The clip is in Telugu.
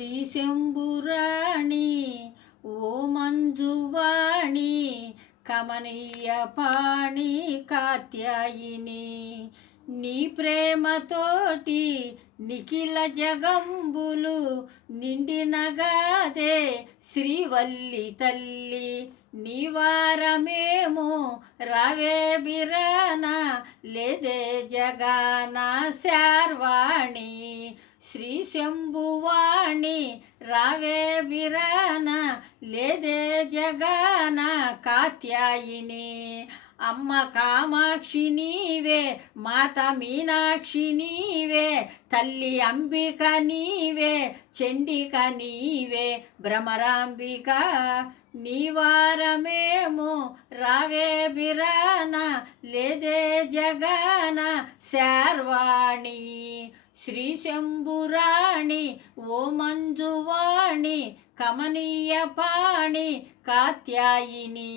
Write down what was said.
శ్రీ శంభురాణి ఓ మంజువాణి కమనీయ పాణి కాత్యాయిని. నీ ప్రేమతోటి నిఖిల జగంబులు నిండినగాదే శ్రీవల్లి తల్లి. నివారమేము రవే బిరాన లేదే జగాన శార్వాణి. శ్రీ వాణి రావే బిరాన లేదే జగన కాత్యాయిని. అమ్మ కామాక్షి నీవే మాత మీనాక్షి నీవే తల్లి అంబిక నీవే చండిక నీవే భ్రమరాంబిక నీవారమేము రావే బిరాన లేదే జగన శార్వాణి. శ్రీ శంభురాణి ఓ మంజువాణి కమనీయ పాణి కాత్యాయిని.